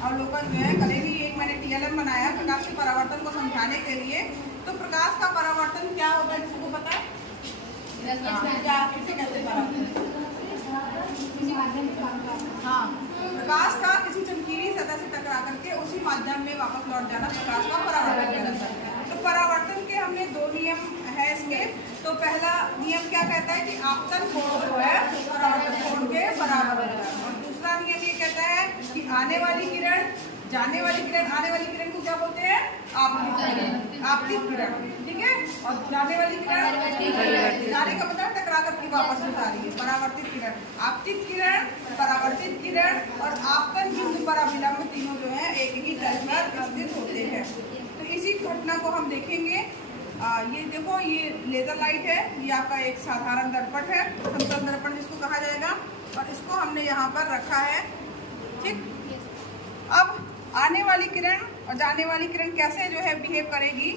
अवलोकन जो है करेंगे। एक मैंने TLM बनाया है प्रकाश के परावर्तन को समझाने के लिए। तो प्रकाश का परावर्तन क्या होता है, किसी को पता है? क्या किसे कहते हैं परावर्तन? हाँ, प्रकाश का किसी चमकीली सतह से टकरा करके उसी माध्यम में वापस लौट जाना प्रकाश का परावर्तन कहलाता है। तो परावर्तन के हमने दो नियम है इसके। तो पहला नियम क्या कहता है कि आपतन कोण जो है परावर्तन कोण के बराबर होता है, और दूसरा नियम ये कहता है कि आने वाली किरण, जाने वाली किरण, आने वाली किरण को क्या बोलते हैं? आपतित किरण, ठीक है। और जाने वाली किरण, जाने का मतलब टकरा करके वापस आ रही है। परावर्तित किरण, आपतित किरण, परावर्तित किरण और आपतन बिंदु पर अभिलंब तीनों जो है एक ही तल पर स्थित होते हैं। तो इसी घटना को हम देखेंगे। ये देखो, ये लेजर लाइट है, ये आपका एक साधारण दर्पण है, समतल दर्पण जिसको कहा जाएगा, और इसको हमने यहाँ पर रखा है, ठीक। अब आने वाली किरण और जाने वाली किरण कैसे जो है बिहेव करेगी,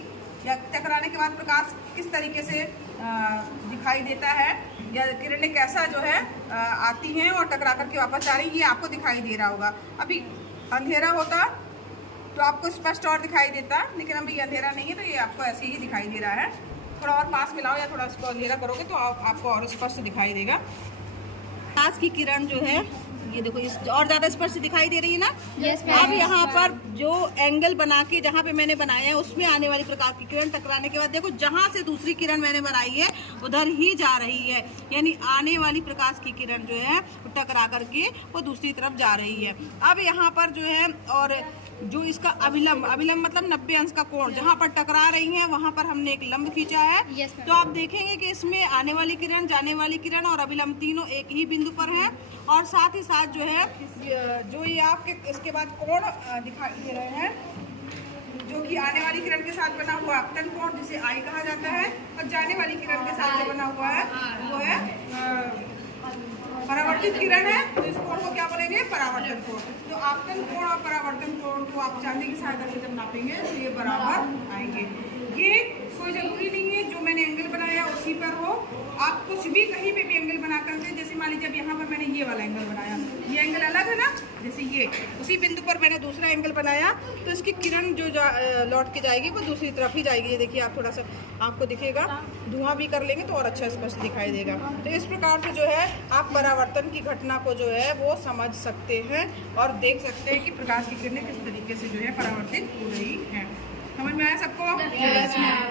या टकराने के बाद प्रकाश किस तरीके से दिखाई देता है, या किरणें कैसा जो है आती हैं और टकरा करके वापस आ रही, ये आपको दिखाई दे रहा होगा। अभी अंधेरा होता तो आपको स्पष्ट और दिखाई देता, लेकिन अभी अंधेरा नहीं है तो ये आपको ऐसे ही दिखाई दे रहा है। थोड़ा और पास मिलाओ या थोड़ा इसको अंधेरा करोगे तो आपको और स्पष्ट दिखाई देगा। प्रकाश की किरण जो है ये देखो, इस और ज़्यादा स्पष्ट दिखाई दे रही है ना। yes, अब यहाँ पर जो एंगल बना के जहाँ पे मैंने बनाया है उसमें आने वाली प्रकाश की किरण टकराने के बाद देखो, जहाँ से दूसरी किरण मैंने बनाई है उधर ही जा रही है, यानी आने वाली प्रकाश की किरण जो है वो टकरा करके वो दूसरी तरफ जा रही है। अब यहाँ पर जो है, और जो इसका अभिलंब, अभिलंब मतलब 90 अंश का कोण, जहाँ पर टकरा रही है वहाँ पर हमने एक लंब खींचा है। yes, तो आप देखेंगे कि इसमें आने वाली किरण, जाने वाली किरण और अभिलंब तीनों एक ही बिंदु पर हैं, और साथ ही साथ जो है जो ये आपके इसके बाद कोण दिखाई दे रहे हैं, जो कि आने वाली किरण के साथ बना हुआ आपतन कोण जिसे आई कहा जाता है, और जाने वाली किरण के साथ जो बना हुआ है वो है परावर्तित किरण है। तो इस कोण को क्या बोलेंगे? परावर्तन कोण। तो आपतन कोण और परावर्तन कोण को आप चांदी की सहायता से जब नापेंगे तो ये बराबर आएंगे। ये कोई जरूरी नहीं है जो मैंने एंगल बनाया उसी पर हो, आप कुछ भी कहीं पे भी एंगल बना करके, जैसे मान लीजिए अब यहाँ पर मैंने ये वाला एंगल बनाया, ये एंगल अलग है ना, जैसे ये उसी बिंदु पर मैंने दूसरा एंगल बनाया तो इसकी किरण जो लौट के जाएगी वो दूसरी तरफ ही जाएगी। ये देखिए, आप थोड़ा सा आपको दिखेगा, धुआं भी कर लेंगे तो और अच्छा स्पष्ट दिखाई देगा। तो इस प्रकार से जो है आप परावर्तन की घटना को जो है वो समझ सकते हैं और देख सकते हैं कि प्रकाश की किरणें किस तरीके से जो है परावर्तित हो रही हैं। समझ में आया सबको?